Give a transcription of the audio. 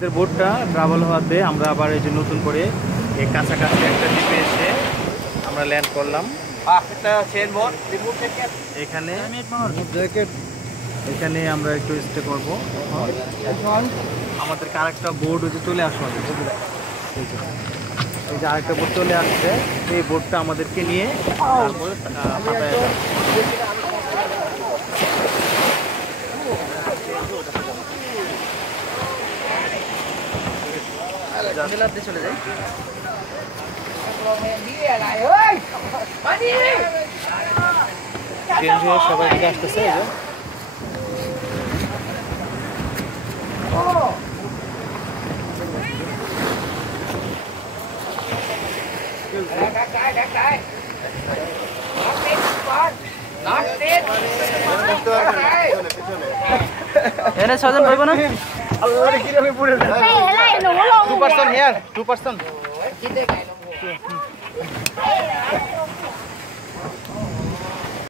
আমাদের বোটটা ট্রাভেল হওয়াতে আমরা আবার এই যে নতুন করে এই কাছাকাছি একটা দ্বীপে এসে আমরা ল্যান্ড করলাম। এখানে এখানে আমরা একটু স্টে করবো। আমাদেরকে আরেকটা বোট হচ্ছে চলে আসবে, এই যে আরেকটা বোট চলে আসছে, এই বোটটা আমাদেরকে নিয়ে তারপরে পাতায় যাবে। চলে যাই। সবাই দিকে আসতেছে। এনে ছজন পাইব না? আল্লাহরে কি রে পুরো 2% হিয়ার 2%